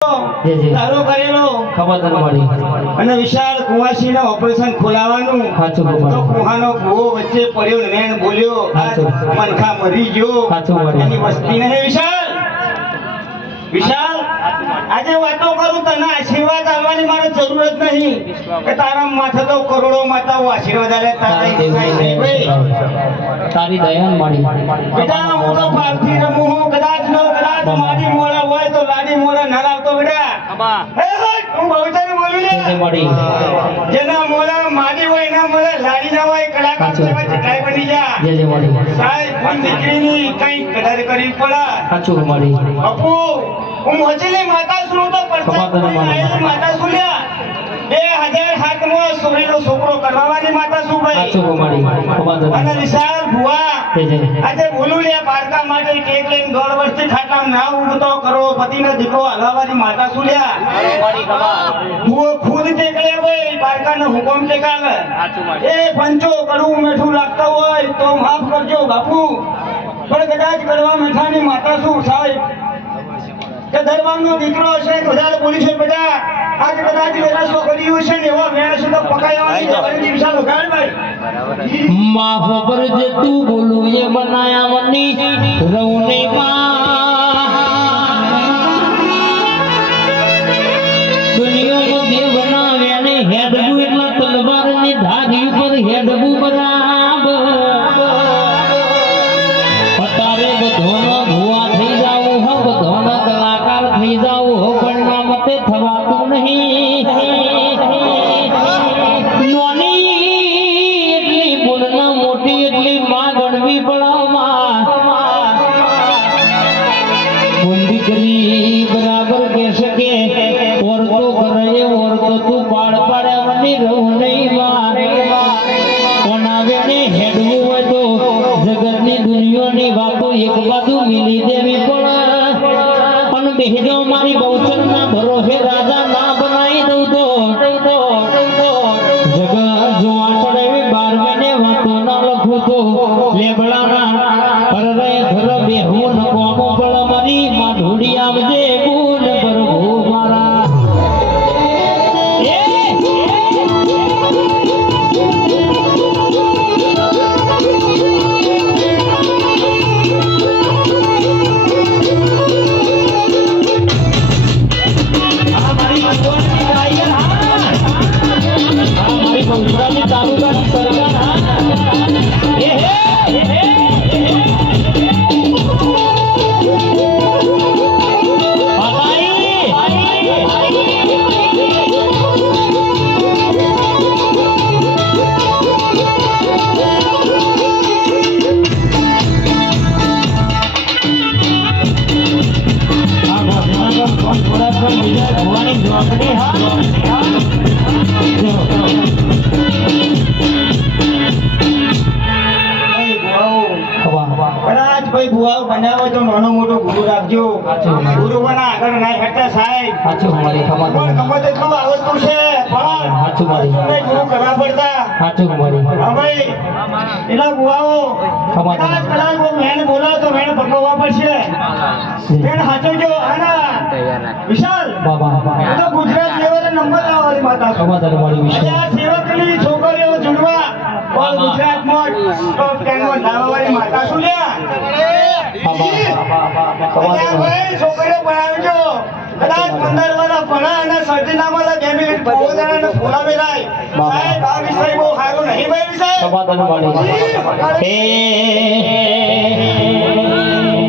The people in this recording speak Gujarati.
તારો કરેલો ખબર તને મળી અને વિશાળ કુવાસીને ઓપરેશન ખોલાવાનું સાચું તો ખબર કુવાનો ભૂવો વચ્ચે પડ્યો નેણ બોલ્યો મનખા મરી ગયો સાચું મળી એની વસ્તી નહીં વિશાળ વિશાળ આજે વાતો કરું તને આશીર્વાદ આલવાની મારે જરૂર જ નહીં કે તારા માથે તો કરોડો માતાઓ આશીર્વાદ આલે તારા નહીં ભાઈ તારી દયા મળી બેટા હું તો પાલથી રમું હું કદાચ મારી મોળા હોય તો લાડી મોળા ના લાવતો બેટા હું બહુચર બોલું જે ને મળી જેના મોળા માડી હોય એના મોળા લાડી ના હોય કલાકાર સેવા ચટાઈ બની જા જે મળી સાહેબ કોઈ દીકરીની કઈ કદર કરવી પડે સાચું મળી અપુ હું હજેલી માતા છું તો ખબર તને મળી. માતા છું લ્યા 2007 માં સોરીનો છોકરો કરવાની માતા છું ભાઈ સાચું મળી ખબર તને અને વિશાળ ભુવા જે આજે બોલું લે પારકા માટે કેક લઈને 1.5 વર્ષથી ખાટલા ના ઉગતો કરો પતિનો દીકરો હલાવાની માતા શું લ્યા હું ખુદ ટેકલે ભાઈ પારકાનો હુકમ ટેકાલે એ પંચો કડવું મીઠું લાગતા હોય તો માફ કરજો બાપુ પણ કદાચ કરવા મીઠાની માતા શું સાહેબ કે દરબારનો દીકરો હશે વધારે બોલી છે બેટા આજ કદાચ વેરાસો કર્યું છે ને એવા વેરાસો તો પકાયવાની જવાની વિશાલ ઉગાડ ભાઈ માફ પર જે તું બોલું એ બનાયા મની રૌને દુનિયામાં બે બનાવ્યા ને હેડબુ એટલા તલવારની ધારી ઉપર હેડબુ બરાબર પતારે બધોનો ભુવા થઈ જાવું હો બધોનો કલાકાર થઈ જાવું હો પણ ના મતે થવાતું નહીં નોની એટલી ગુણના મોટી એટલી માં ગણવી પડાવમાં દીકરી બરાબર કે શકે ઓરતો કરે ઓરતો તું પાડ પાડ્યાની રહું નહીં માં કોનાવે ને હેડવું હોય તો જગતની દુનિયાની વાતો એક બાજુ મિલી દેવી પડે પણ બેહજો મારી બહુચર ના ભરોસે રાજા ના બનાવી દઉં તો જગત જોવા ચડે 12 મહિને વાતો ના લખું તો લેબડાના હરરે ઘર બેહું ન કોમો બળ મારી માં ઢોડી આવજે ગુણ પ્રભુ મારા ભાઈ ભુવાઓ બનાવો તો નાનો મોટો ગુરુ રાખજો ગુરુ બના આગળ ના હેઠા સાહેબ સાચું મારી ખબર પણ ગમે તેટલું આવડતું છે પણ સાચું મારી ગુરુ કરવા પડતા સાચું મારી હા ભાઈ એલા ભુવાઓ ખબર કદાચ મેને બોલાવો તો મેને પકવવા પડશે મેન હાચવજો આના વિશાલ બાબા એ તો ગુજરાત લેવલે નંબર લાવવાની માતા છે. ખબર તને મળી વિશે આ સેવકની છોકરીઓ જુડવા ઓલ ગુજરાતમાં ટોપ 10 માં લાવવાની માતા શું લ્યા ભાઈ છોકરીઓ બનાવજો કદાચ 15 વાળા ભણા અને સરજીનામાં 2 મિનિટ પોતાને બોલાવે રાય સાહેબ આ વિષય બહુ સારો નહીં ભાઈ વિષય ખબર તને મળી